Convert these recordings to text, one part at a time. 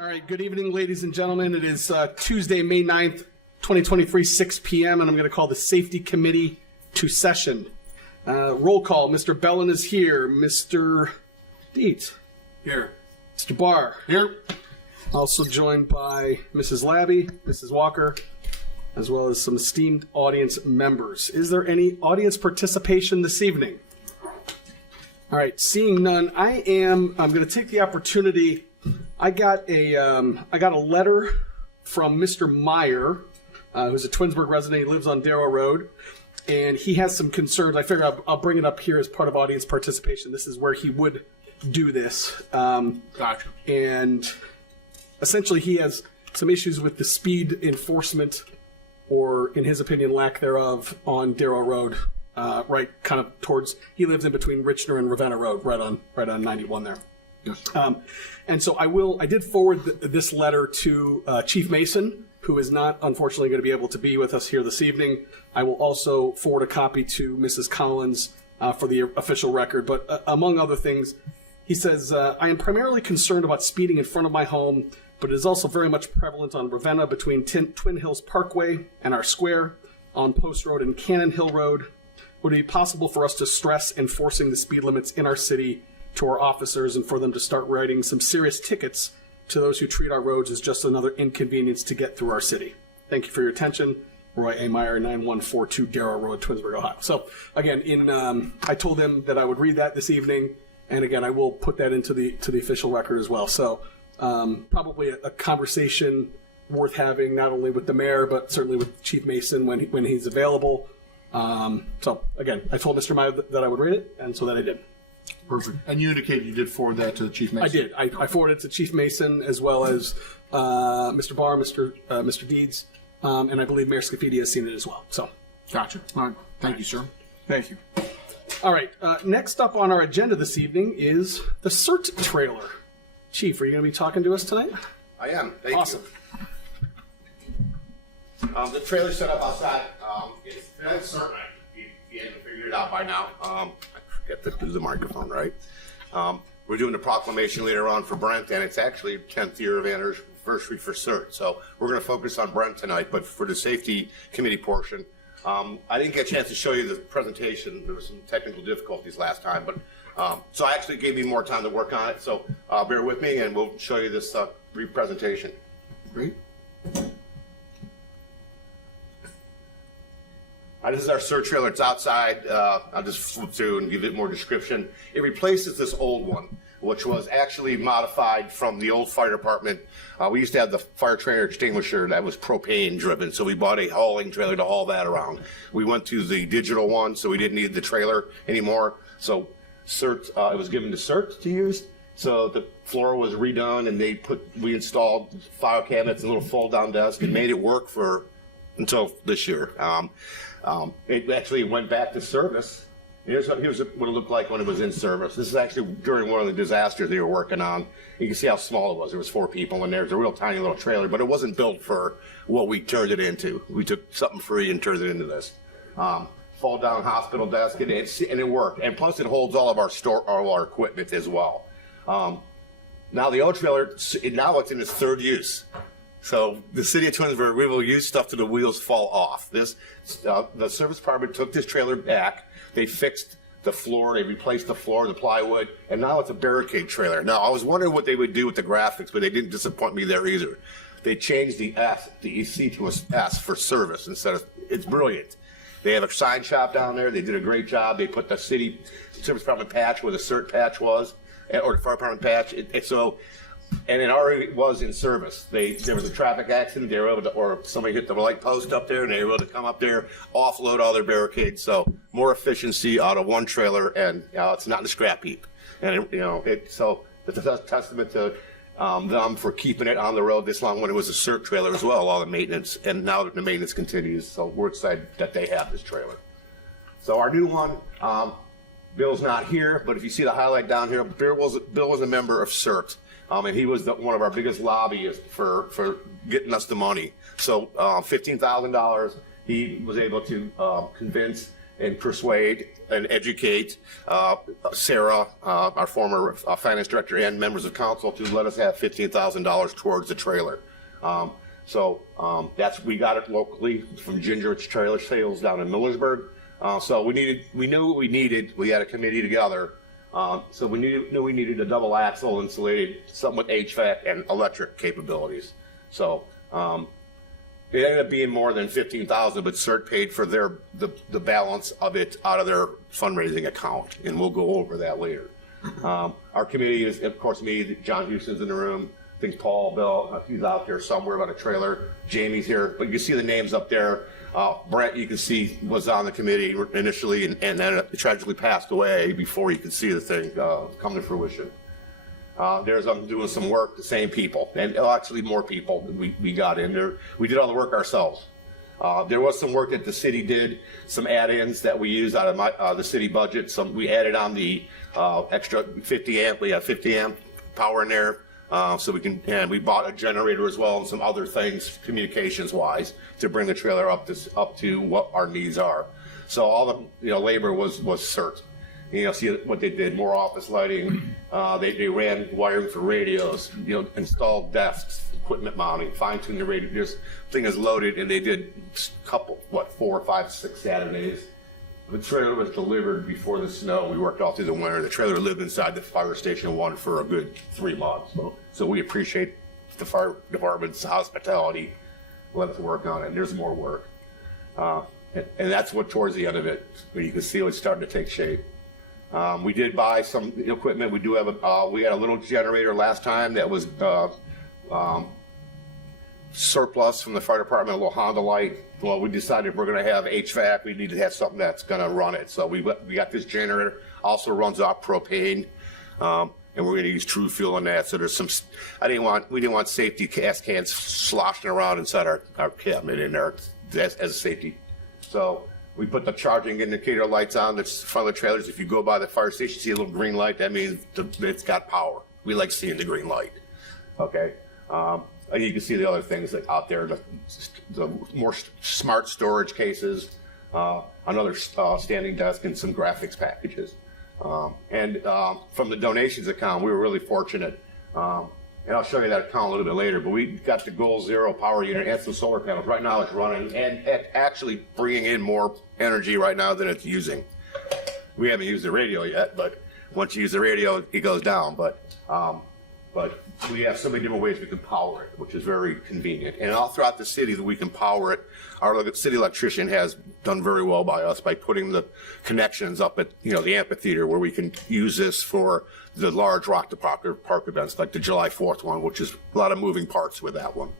All right, good evening, ladies and gentlemen. It is Tuesday, May 9th, 2023, 6 p.m., and I'm going to call the Safety Committee to session. Roll call. Mr. Bellin is here. Mr. Dietz. Here. Mr. Barr. Here. Also joined by Mrs. Labby, Mrs. Walker, as well as some esteemed audience members. Is there any audience participation this evening? All right, seeing none, I'm going to take the opportunity. I got a letter from Mr. Meyer, who's a Twinsburg resident. He lives on Darrow Road, and he has some concerns. I figure I'll bring it up here as part of audience participation. This is where he would do this. Gotcha. And essentially, he has some issues with the speed enforcement, or in his opinion, lack thereof, on Darrow Road. Right, kind of towards. He lives in between Richner and Ravenna Road, right on 91 there. Yes. And so I did forward this letter to Chief Mason, who is not unfortunately going to be able to be with us here this evening. I will also forward a copy to Mrs. Collins for the official record. But among other things, he says, I am primarily concerned about speeding in front of my home, but it is also very much prevalent on Ravenna between Twin Hills Parkway and our square, on Post Road and Cannon Hill Road. Would it be possible for us to stress enforcing the speed limits in our city to our officers and for them to start writing some serious tickets to those who treat our roads as just another inconvenience to get through our city? Thank you for your attention. Roy A. Meyer, 9142 Darrow Road, Twinsburg, Ohio. So again, I told him that I would read that this evening, and again, I will put that into the official record as well. So probably a conversation worth having, not only with the mayor, but certainly with Chief Mason when he's available. So again, I told Mr. Meyer that I would read it, and so that I did. Perfect. And you indicated you did forward that to the Chief Mason? I did. I forwarded it to Chief Mason as well as Mr. Barr, Mr. Deeds, and I believe Mayor Scafidi has seen it as well. So, gotcha. All right. Thank you, sir. Thank you. All right. Next up on our agenda this evening is the CERT trailer. Chief, are you going to be talking to us tonight? I am. Thank awesome. You. The trailer set up outside. It's fairly certain. If you haven't figured it out by now. I forget to do the microphone, right? We're doing the proclamation later on for Brent, and it's actually 10th year of anniversary for CERT. So we're going to focus on Brent tonight, but for the safety committee portion, I didn't get a chance to show you the presentation. There were some technical difficulties last time, but so I actually gave me more time to work on it. So bear with me, and we'll show you this brief presentation. Great. This is our CERT trailer. It's outside. I'll just flip through and give it more description. It replaces this old one, which was actually modified from the old fire department. We used to have the fire trailer extinguisher that was propane driven, so we bought a hauling trailer to haul that around. We went to the digital one, so we didn't need the trailer anymore. So CERT, it was given to CERT to use. So the floor was redone, and we installed file cabinets and a little fold-down desk and made it work until this year. It actually went back to service. Here's what it looked like when it was in service. This is actually during one of the disasters they were working on. You can see how small it was. There was 4 people, and there's a real tiny little trailer, but it wasn't built for what we turned it into. We took something free and turned it into this. Fold-down hospital desk, and it worked. And plus, it holds all of our equipment as well. Now the old trailer, now it's in its 3rd use. So the city of Twinsburg, we will use stuff till the wheels fall off. The service department took this trailer back. They fixed the floor. They replaced the floor, the plywood, and now it's a barricade trailer. Now I was wondering what they would do with the graphics, but they didn't disappoint me there either. They changed the EC to a S for service instead of. It's brilliant. They have a sign shop down there. They did a great job. They put the city service department patch where the CERT patch was, or the fire department patch. And it already was in service. There was a traffic accident. They were able to, or somebody hit the light post up there, and they were able to come up there, offload all their barricades. So more efficiency out of one trailer, and it's not in a scrap heap. And so it's a testament to them for keeping it on the road this long when it was a CERT trailer as well. All the maintenance, and now the maintenance continues. So we're excited that they have this trailer. So our new one. Bill's not here, but if you see the highlight down here, Bill was a member of CERT. And he was one of our biggest lobbyists for getting us the money. So $15,000 he was able to convince and persuade and educate Sarah, our former finance director, and members of council to let us have $15,000 towards the trailer. We got it locally from Ginger's Trailer Sales down in Millersburg. So we knew what we needed. We had a committee together. So we knew we needed a double axle insulated, something with HVAC and electric capabilities. So it ended up being more than $15,000, but CERT paid for the balance of it out of their fundraising account, and we'll go over that later. Our committee is, of course, me. John Houston's in the room. I think Paul Bell, he's out there somewhere about a trailer. Jamie's here, but you can see the names up there. Brett, you can see, was on the committee initially, and then tragically passed away before you could see the thing come to fruition. I'm doing some work, the same people, and actually more people we got in there. We did all the work ourselves. There was some work that the city did, some add-ins that we used out of the city budget. We added on the extra 50 amp. We have 50 amp power in there. And we bought a generator as well and some other things communications-wise to bring the trailer up to what our needs are. So all the labor was CERT. See what they did: more office lighting. They ran wiring for radios. Installed desks, equipment mounting, fine-tuned the radio. This thing is loaded, and they did a couple, 4, 5, 6 Saturdays. The trailer was delivered before the snow. We worked all through the winter. The trailer lived inside the fire station 1 for a good 3 months. So we appreciate the fire department's hospitality. Let us work on it. And there's more work. And that's what towards the end of it, where you can see it's starting to take shape. We did buy some equipment. We do have we had a little generator last time that was surplus from the fire department, a little Honda Light. Well, we decided if we're going to have HVAC, we need to have something that's going to run it. So we got this generator. Also runs off propane, and we're going to use True Fuel in that. So there's some. We didn't want safety gas cans sloshing around inside our cabinet in there as a safety. So we put the charging indicator lights on the front of the trailers. If you go by the fire station, you see a little green light. That means it's got power. We like seeing the green light. Okay. And you can see the other things out there, the more smart storage cases, another standing desk, and some graphics packages. And from the donations account, we were really fortunate. And I'll show you that account a little bit later, but we got the Goal Zero power unit and some solar panels. Right now it's running and actually bringing in more energy right now than it's using. We haven't used the radio yet, but once you use the radio, it goes down. But we have so many different ways we can power it, which is very convenient. And all throughout the city that we can power it, our city electrician has done very well by us by putting the connections up at the amphitheater where we can use this for the large Rock the Park events, like the July 4th one, which is a lot of moving parts with that one.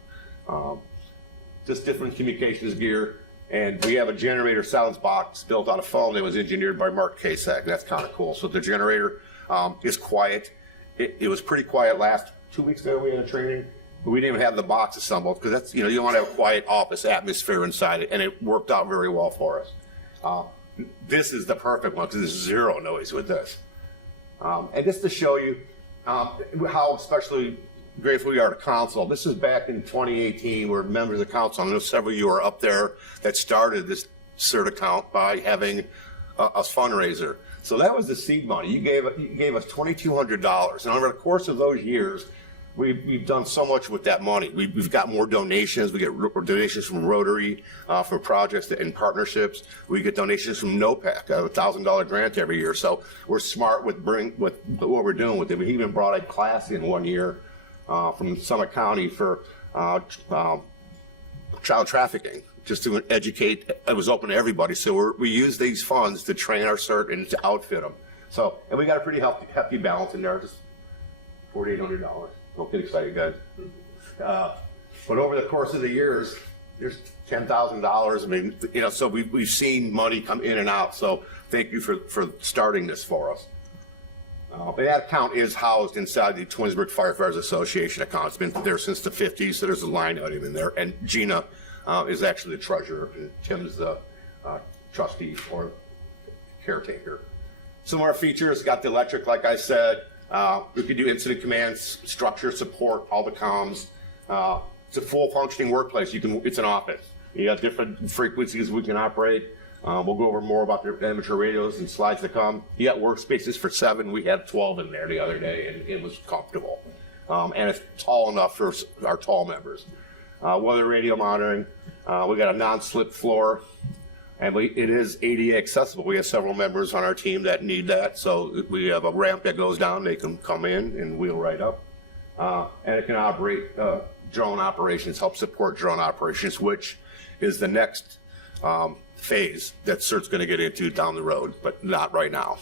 Just different communications gear. And we have a generator sounds box built on a foam that was engineered by Mark Kasak. That's kind of cool. So the generator is quiet. It was pretty quiet last 2 weeks ago. We had a training, but we didn't even have the box assembled because that's you don't want to have a quiet office atmosphere inside it, and it worked out very well for us. This is the perfect one because there's zero noise with this. And just to show you how especially grateful we are to council. This is back in 2018 where members of the council, I know several of you are up there, that started this CERT account by having a fundraiser. So that was the seed money. You gave us $2,200, and over the course of those years, we've done so much with that money. We've got more donations. We get donations from Rotary for projects and partnerships. We get donations from NOPEC, a $1,000 grant every year. So we're smart with what we're doing with it. We even brought a class in one year from Summit County for child trafficking, just to educate. It was open to everybody. So we use these funds to train our CERT and to outfit them. So, and we got a pretty hefty balance in there, just $4,800. Don't get excited, guys. But over the course of the years, there's $10,000. I mean, so we've seen money come in and out. So thank you for starting this for us. That account is housed inside the Twinsburg Firefighters Association account. It's been there since the 50s, so there's a line item in there. And Gina is actually the treasurer, and Tim's the trustee or caretaker. Some of our features got the electric, like I said. We can do incident commands, structure support, all the comms. It's a full functioning workplace. It's an office. You got different frequencies we can operate. We'll go over more about the amateur radios and slides to come. You got workspaces for 7. We had 12 in there the other day, and it was comfortable. And it's tall enough for our tall members. Weather radio monitoring. We got a non-slip floor, and it is ADA accessible. We have several members on our team that need that, so we have a ramp that goes down. They can come in and wheel right up. And it can operate drone operations, help support drone operations, which is the next phase that CERT's going to get into down the road, but not right now.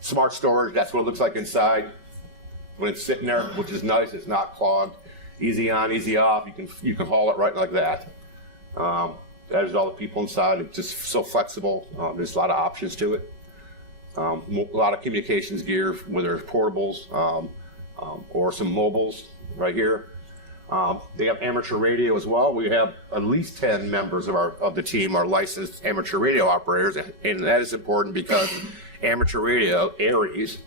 Smart storage, that's what it looks like inside when it's sitting there, which is nice. It's not clogged. Easy on, easy off. You can haul it right like that. That is all the people inside. It's just so flexible. There's a lot of options to it. A lot of communications gear, whether it's portables or some mobiles right here. They have amateur radio as well. We have at least 10 members of the team are licensed amateur radio operators, and that is important because amateur radio, ARES,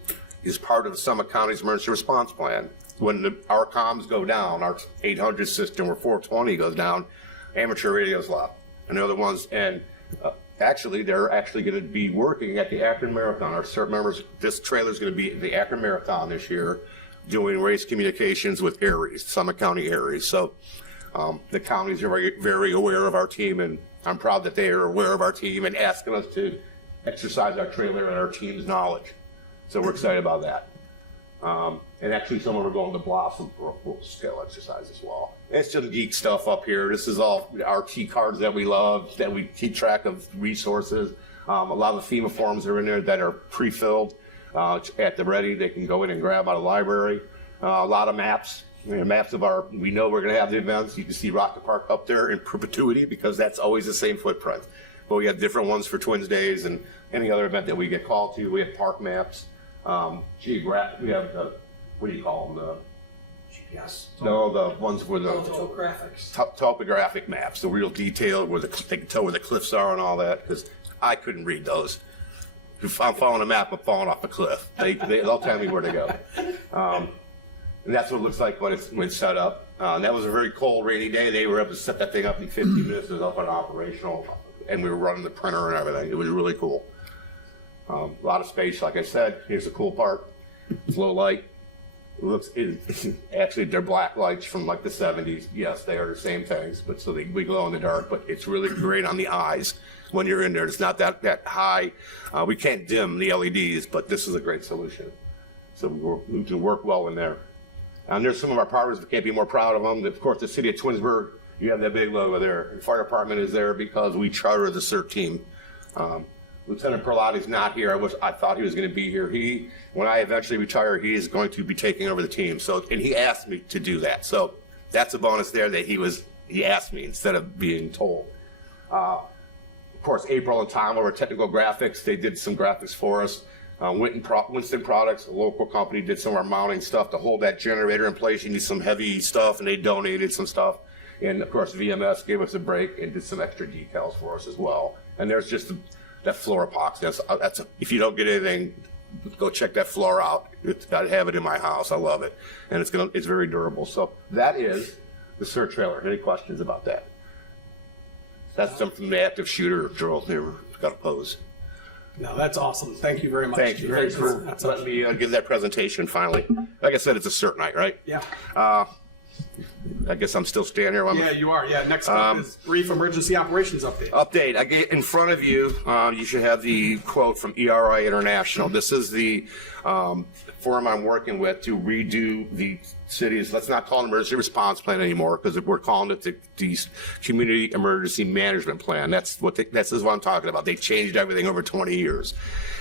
is part of the Summit County's emergency response plan. When our comms go down, our 800 system or 420 goes down, amateur radio's left. And the other ones, and actually, they're actually going to be working at the Akron Marathon. Our CERT members, this trailer is going to be at the Akron Marathon this year, doing race communications with ARES, Summit County ARES. So the counties are very, very aware of our team, and I'm proud that they are aware of our team and asking us to exercise our trailer and our team's knowledge. So we're excited about that. And actually, some of them are going to Blossom for a full-scale exercise as well. It's just geek stuff up here. This is all our key cards that we love, that we keep track of resources. A lot of the FEMA forms are in there that are pre-filled at the ready. They can go in and grab out of the library. A lot of maps. Maps of we know we're going to have the events. You can see Rocket Park up there in perpetuity because that's always the same footprint. But we have different ones for Twins Days and any other event that we get called to. We have park maps. We have the, what do you call them? GPS. No, the ones where the Topographics. topographic maps, the real detail where they can tell where the cliffs are and all that. Because I couldn't read those. If I'm following a map, I'm falling off a cliff. They'll tell me where to go. And that's what it looks like when it's set up. And that was a very cold, rainy day. They were able to set that thing up in 15 minutes. It was up and operational, and we were running the printer and everything. It was really cool. A lot of space, like I said. Here's the cool part. It's low light. Actually, they're black lights from like the 70s. Yes, they are the same things, but so we glow in the dark. But it's really great on the eyes when you're in there. It's not that high. We can't dim the LEDs, but this is a great solution. So we can work well in there. And there's some of our partners. We can't be more proud of them. Of course, the city of Twinsburg. You have that big logo there. The fire department is there because we charter the CERT team. Lieutenant Perlotti's not here. I thought he was going to be here. When I eventually retire, he is going to be taking over the team. And he asked me to do that. So that's a bonus there that he asked me instead of being told. Of course, April and Tom over Technical Graphics, they did some graphics for us. Winston Products, a local company, did some of our mounting stuff to hold that generator in place. You need some heavy stuff, and they donated some stuff. And of course, VMS gave us a break and did some extra decals for us as well. And there's just that floor epoxy. If you don't get anything, go check that floor out. I have it in my house. I love it, and it's very durable. So that is the CERT trailer. Any questions about that? That's something from the active shooter drill. Never got a pose. No, that's awesome. Thank you very much. Thank you. Very cool. That's Let me give that presentation finally. Like I said, it's a CERT night, right? Yeah. I guess I'm still standing here. Yeah, you are. Yeah, next up is brief emergency operations update. I get in front of you. You should have the quote from ERI International. This is the firm I'm working with to redo the city's. Let's not call it emergency response plan anymore because we're calling it the community emergency management plan. This is what I'm talking about. They changed everything over 20 years,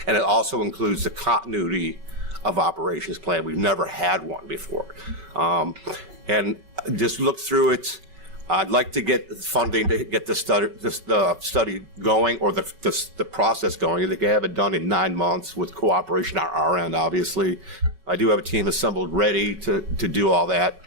and it also includes the continuity of operations plan. We've never had one before. And just look through it. I'd like to get funding to get the study going, or the process going. They have it done in 9 months with cooperation on our end, obviously. I do have a team assembled ready to do all that.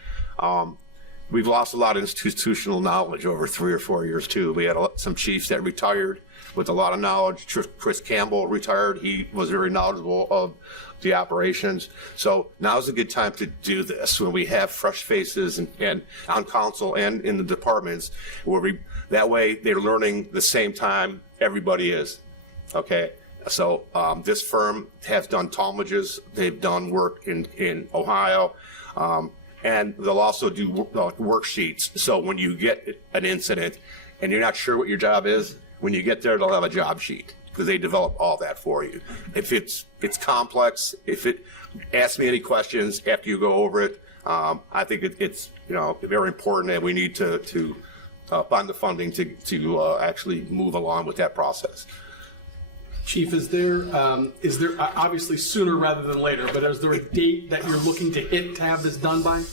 we've lost a lot of institutional knowledge over 3 or 4 years too. We had some chiefs that retired with a lot of knowledge. Chris Campbell retired. He was very knowledgeable of the operations. So now's a good time to do this when we have fresh faces and on council and in the departments where that way they're learning the same time everybody is. Okay. So this firm has done talmages. They've done work in Ohio. And they'll also do worksheets. So when you get an incident and you're not sure what your job is, when you get there, they'll have a job sheet because they develop all that for you. If it's complex, ask me any questions after you go over it. I think it's very important that we need to find the funding to actually move along with that process. Chief, is there obviously sooner rather than later, but is there a date that you're looking to hit to have this done by?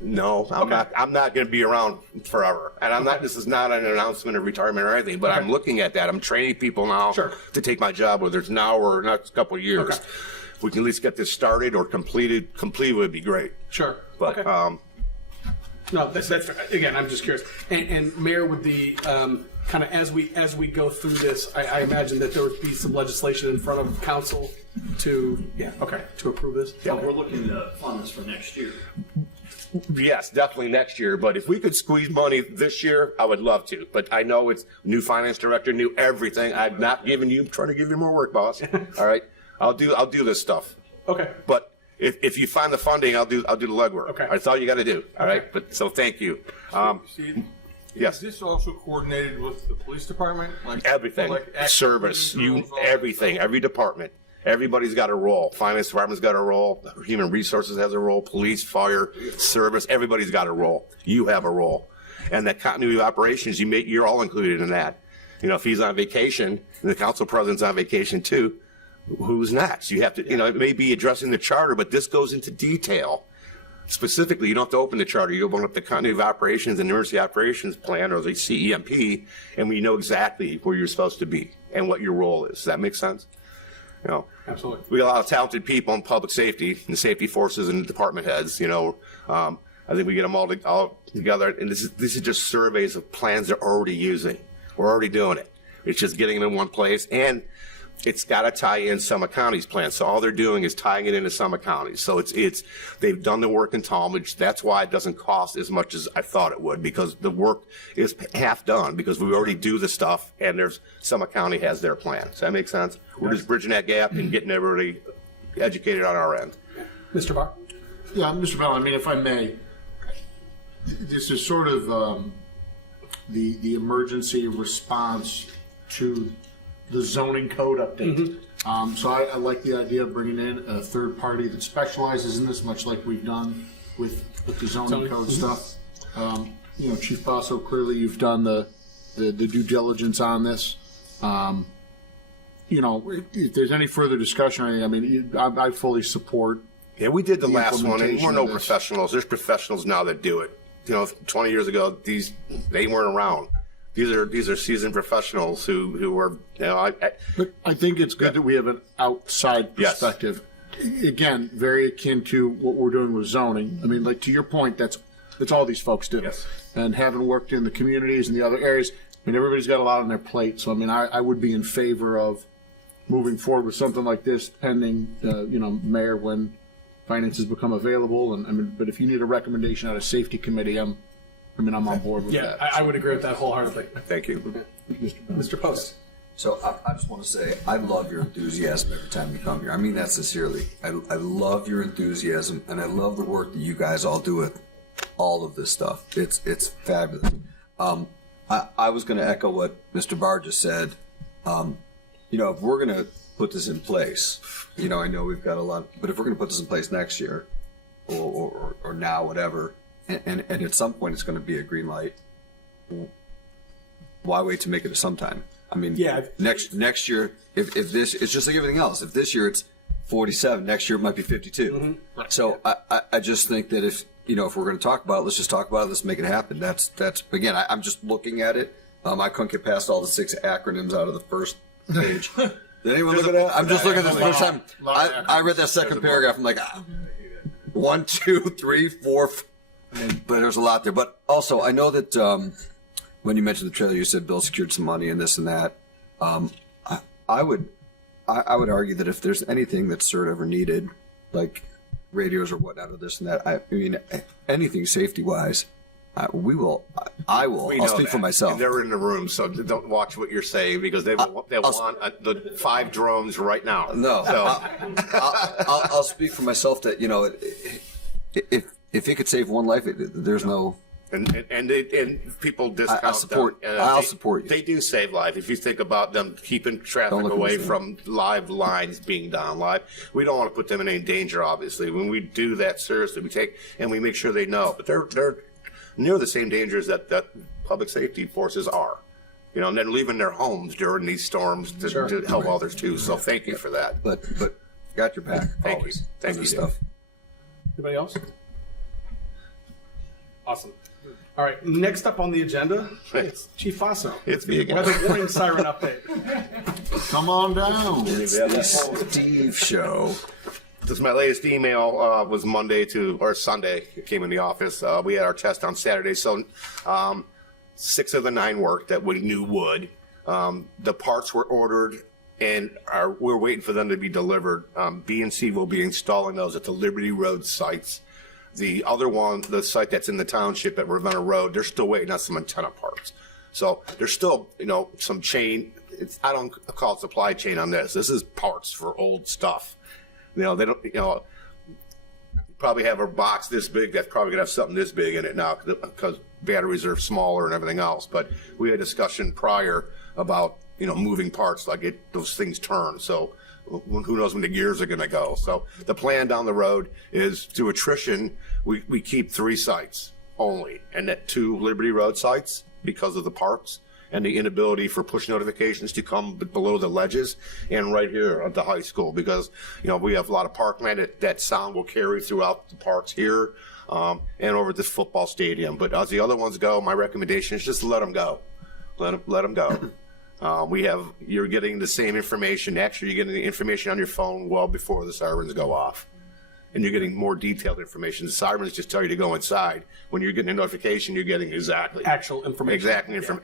No, I'm not going to be around forever, and I'm not. This is not an announcement of retirement or anything. But I'm looking at that. I'm training people now to take my job, whether it's now or next couple of years. If we can at least get this started or completed would be great. Sure. But no, that's again. I'm just curious. And Mayor, with the kind of as we go through this, I imagine that there would be some legislation in front of council to approve this. Yeah. We're looking to fund this for next year. Yes, definitely next year. But if we could squeeze money this year, I would love to. But I know it's new finance director, new everything. I'm not giving you. I'm trying to give you more work, boss. All right, I'll do this stuff. Okay. But if you find the funding, I'll do the legwork. Okay. That's all you got to do. All right. But so thank you. Yes. Is this also coordinated with the police department? Like Everything, like service, drills, all that? everything, every department. Everybody's got a role. Finance department's got a role. Human resources has a role. Police, fire, service. Everybody's got a role. You have a role, and that continuity of operations, you're all included in that. If he's on vacation and the council president's on vacation too, who's next? You have to. It may be addressing the charter, but this goes into detail. Specifically, you don't have to open the charter. You open up the continuity of operations and emergency operations plan, or the CEMP, and we know exactly where you're supposed to be and what your role is. Does that make sense? Absolutely. We got a lot of talented people in public safety, and the safety forces, and the department heads. I think we get them all together, and this is just surveys of plans they're already using. We're already doing it. It's just getting them in one place, and it's got to tie in Summit County's plan. So all they're doing is tying it into Summit County. So they've done the work in Talmadge. That's why it doesn't cost as much as I thought it would, because the work is half done because we already do the stuff, and Summit County has their plan. Does that make sense? We're just bridging that gap and getting everybody educated on our end. Mr. Barr? Yeah, Mr. Bell, I mean, if I may, this is sort of the emergency response to the zoning code update. So I like the idea of bringing in a third party that specializes in this, much like we've done with the zoning code stuff. Chief Basso, clearly you've done the due diligence on this. If there's any further discussion, I fully support. Yeah, we did the last one, and implementation we're no of this. professionals. There's professionals now that do it. 20 years ago, they weren't around. These are seasoned professionals who are, But I think it's good that we have an outside Yes. perspective. Again, very akin to what we're doing with zoning. I mean, like to your point, that's all these folks do. Yes. And having worked in the communities and the other areas, everybody's got a lot on their plate. So, I would be in favor of moving forward with something like this pending, Mayor, when finances become available. But if you need a recommendation out of safety committee, I'm on board with Yeah, that. I would agree with that wholeheartedly. thank you. Mr. Post? So I just want to say, I love your enthusiasm every time you come here. I mean that sincerely. I love your enthusiasm, and I love the work that you guys all do with all of this stuff. It's fabulous. I was going to echo what Mr. Barr just said. If we're going to put this in place, I know we've got a lot, but if we're going to put this in place next year or now, whatever, and at some point it's going to be a green light, why wait to make it a sometime? Next year, if this, it's just like everything else. If this year it's 47, next year it might be 52. So I just think that if we're going to talk about it, let's just talk about it. Let's make it happen. That's again, I'm just looking at it. I couldn't get past all the 6 acronyms out of the first page. Did anyone look at that? I'm just looking at this first time. I read that second paragraph. I'm like, 1, 2, 3, 4. But there's a lot there. But also, I know that when you mentioned the trailer, you said Bill secured some money and this and that. I would argue that if there's anything that CERT ever needed, like radios or whatnot or this and that, I mean, anything safety wise, we will. I will. We I'll know speak for that. myself. And they're in the room, so don't watch what you're saying because they want the 5 drones right now. No, So, I'll speak for myself that if it could save one life, there's no. and people discount I support. them. I'll support you. They do save life. If you think about them keeping traffic look at away this from live lines being down live, we don't want to put them in any danger. Obviously, when we do that seriously, we take and we make sure they know. But they're near the same dangers that public safety forces are. And then leaving their homes during these storms to help others too. So thank you for that. But got your back. Thank always. you. Thank Other you, stuff. Anybody else? Awesome. All right, next up on the agenda, it's Chief Faso. It's me again. Weather warning siren update. Come on down. It's the Steve Show. This is my latest email was Sunday. It came in the office. We had our test on Saturday, so 6 of the 9 worked that we knew would. The parts were ordered, and we're waiting for them to be delivered. B&C will be installing those at the Liberty Road sites. The other one, the site that's in the township at Ravenna Road, they're still waiting on some antenna parts. So there's still, some chain. I don't call it supply chain on this. This is parts for old stuff. They don't, probably have a box this big that's probably gonna have something this big in it now because batteries are smaller and everything else. But we had a discussion prior about, moving parts, those things turn. So who knows when the gears are going to go. So the plan down the road is through attrition, we keep 3 sites only, and at 2 Liberty Road sites because of the parks and the inability for push notifications to come below the ledges, and right here at the high school because, we have a lot of parkland that sound will carry throughout the parks here and over at this football stadium. But as the other ones go, my recommendation is just let them go. Let them go. You're getting the same information. Actually, you're getting the information on your phone well before the sirens go off. And you're getting more detailed information. The sirens just tell you to go inside. When you're getting a notification, you're getting Actual information.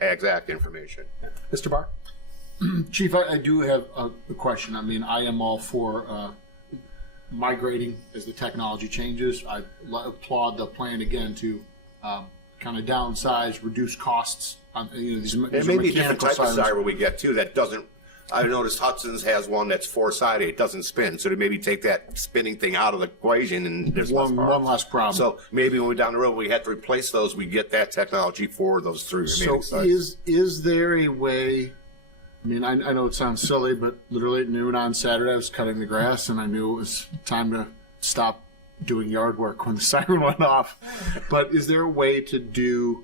Exact information. Mr. Barr? Chief, I do have a question. I mean, I am all for migrating as the technology changes. I applaud the plan again to kind of downsize, reduce costs. These There may be a different mechanical type sirens. of siren we get too that doesn't. I noticed Hudson's has one that's 4-sided. It doesn't spin, so to maybe take that spinning thing out of the equation, and there's one less problem. So maybe when we're down the road, we have to replace those. We get that technology for those 3 remaining So sites. is there a way? I mean, I know it sounds silly, but literally at noon on Saturday, I was cutting the grass, and I knew it was time to stop doing yard work when the siren went off. But is there a way to do,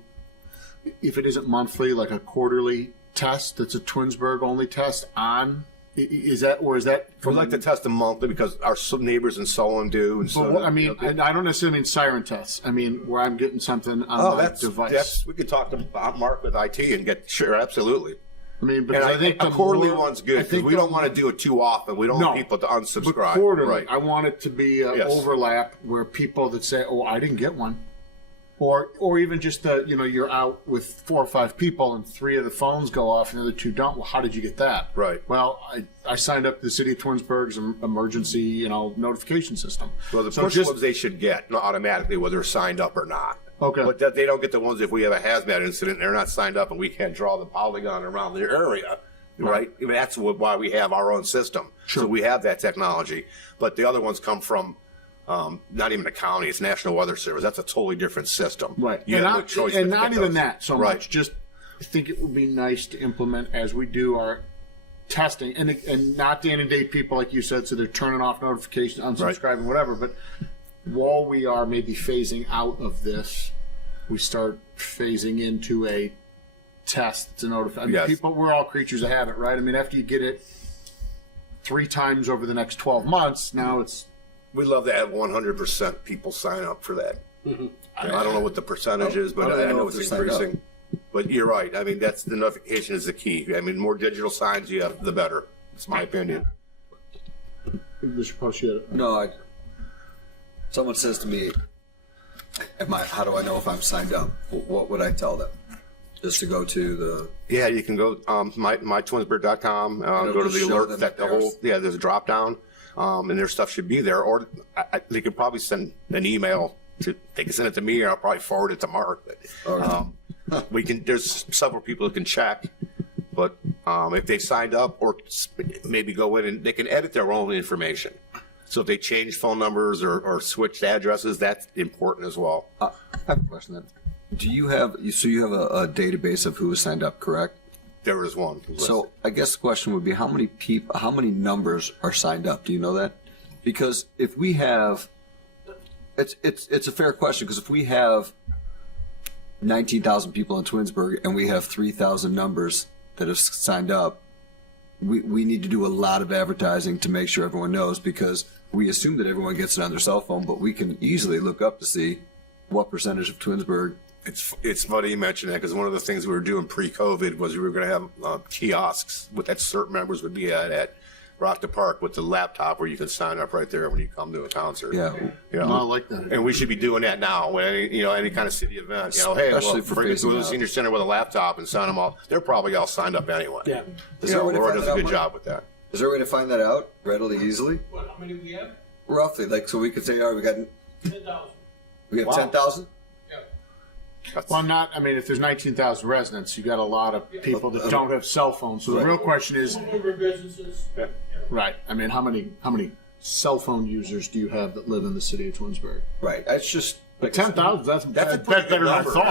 if it isn't monthly, like a quarterly test that's a Twinsburg only test on? Is that We like to test them monthly because our neighbors in Solon do. And so, and I don't necessarily mean siren tests. I mean where I'm getting something on my device. we could talk to Mark with IT and get absolutely. I mean, And because I think a quarterly more, one's good because we don't want to do it too often. We don't want people to unsubscribe. But quarterly, Right. I want it to be an Yes. overlap where people that say, "Oh, I didn't get one," or even just that you're out with 4 or 5 people and 3 of the phones go off and the other 2 don't. Well, how did you get that? Right. Well, I signed up to the city of Twinsburg's emergency notification system. Well, the So push just- ones they should get automatically, whether they're signed up or not. Okay. But they don't get the ones if we have a hazmat incident and they're not signed up and we can't draw the polygon around the area. Right? I mean, that's why we have our own system. Sure. So we have that technology. But the other ones come from not even the county, it's National Weather Service. That's a totally different system. Right. You and have no not, choice and but to not get even those. that so Right. much. Just I think it would be nice to implement as we do our testing and not to inundate people like you said, so they're turning off notifications, unsubscribing, whatever. But while we are maybe phasing out of this, we start phasing into a test to notify. I mean, Yes. people, we're all creatures of habit, right? I mean, after you get it 3 times over the next 12 months, now it's We'd love to have 100% people sign up for that. I don't know what the percentage is, but I don't I know know if it's they're signed up. increasing. But you're right. I mean, that's the notification is the key. I mean, the more digital signs you have, the better. It's my opinion. Mr. Post. No, someone says to me, how do I know if I'm signed up? What would I tell them? Just to go to the, Yeah, you can go, mytwinsburg.com, go to the just show alert, them that the whole, there's a drop down, and their stuff should be there, or they could probably send an email they can send it to me, or I'll probably forward it to Mark. But, there's several people who can check, but, if they signed up, or maybe go in and they can edit their own information. So if they change phone numbers or switch addresses, that's important as well. I have a question then. Do you have a database of who is signed up, correct? There is one. So I guess the question would be how many numbers are signed up? Do you know that? Because if we have, it's a fair question, because if we have 19,000 people in Twinsburg and we have 3,000 numbers that have signed up, we need to do a lot of advertising to make sure everyone knows, because we assume that everyone gets it on their cell phone, but we can easily look up to see what percentage of Twinsburg. It's funny you mention that, because one of the things we were doing pre-COVID was we were going to have kiosks that certain members would be at Rock the Park with the laptop where you can sign up right there when you come to a concert. Yeah. You know? No, I like that. And we should be doing that now when any kind of city event. Hey, Especially for bring it to phasing the out. senior center with a laptop and sign them all. They're probably all signed up anyway. Yeah. Laura does a good job with that. Is there a way to find that out readily, easily? What, how many we have? Roughly, so we could say, all right, we got 10,000. we have Wow. 10,000. Yeah. Well, if there's 19,000 residents, you got a lot of people that don't have cell phones. So the real question is, Number of businesses. Yeah. right? I mean, how many cell phone users do you have that live in the city of Twinsburg? Right. It's just. But 10,000, that's pretty better good than I number. thought.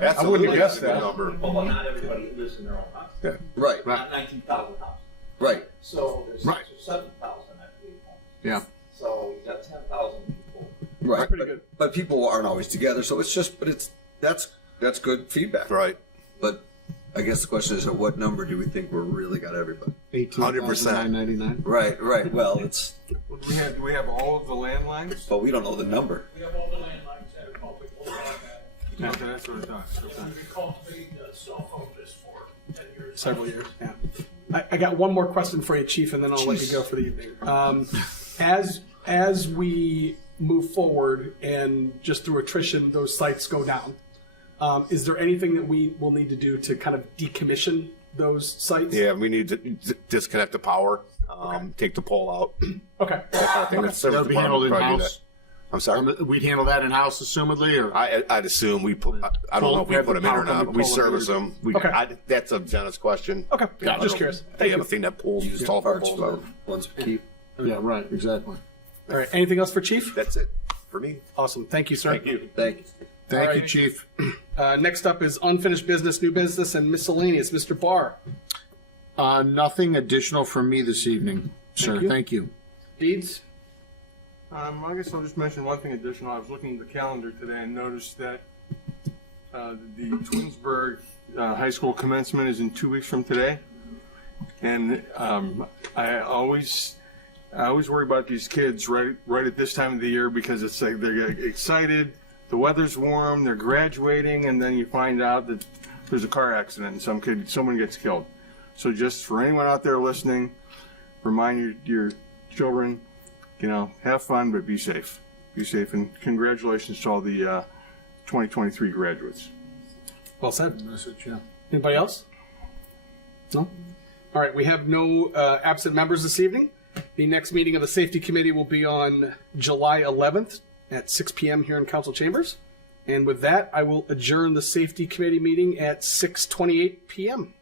That's I a wouldn't really have guessed good that. number. Well, not everybody lives in their own house. Yeah. Right. Not 19,000 houses. Right. So there's Right. 6,000 or 7,000, I believe. Yeah. So you got 10,000 people. Right. Pretty good. But people aren't always together, so it's just. But that's good feedback. Right. But I guess the question is, at what number do we think we're really got everybody? 18,999. Right. Right. Well, it's. Do we have all of the landlines? But we don't know the number. We have all the landlines that are public, all of that. Okay, that's what I thought. Okay. We've been cultivating the cell phone just for 10 years. Several years. Yeah. I got one more question for you, Chief, and then I'll let you go for the evening. As we move forward and just through attrition, those sites go down. Is there anything that we will need to do to kind of decommission those sites? Yeah, we need to disconnect the power, take the pole out. Okay. I think the service That'll be department handled would probably do in-house. that. I'm sorry. We'd handle that in-house, assumedly, or? I'd assume we put. I don't know if we Have put the them in or power company not. We pull them service in. them. Okay. That's a Jenna's question. Okay. Yeah, I Just don't- curious. They Thank have you. a thing that pulls Use telephone parts poles for out. the ones we keep. Yeah, right, exactly. All right. Anything else for Chief? That's it for me. Awesome. Thank you, sir. Thank you. Thank you. Thank All you, right. Chief. Next up is unfinished business, new business, and miscellaneous. Mr. Barr. Nothing additional from me this evening, sir. you. Thank you. Deeds? I guess I'll just mention one thing additional. I was looking at the calendar today and noticed that the Twinsburg High School commencement is in 2 weeks from today. And I always worry about these kids right at this time of the year, because it's like they're excited, the weather's warm, they're graduating, and then you find out that there's a car accident and someone gets killed. So just for anyone out there listening, remind your children, have fun, but be safe. Be safe, and congratulations to all the 2023 graduates. Well said. Message, yeah. Anybody else? No? All right, we have no absent members this evening. The next meeting of the Safety Committee will be on July 11th at 6 p.m. here in Council Chambers. And with that, I will adjourn the Safety Committee meeting at 6:28 p.m.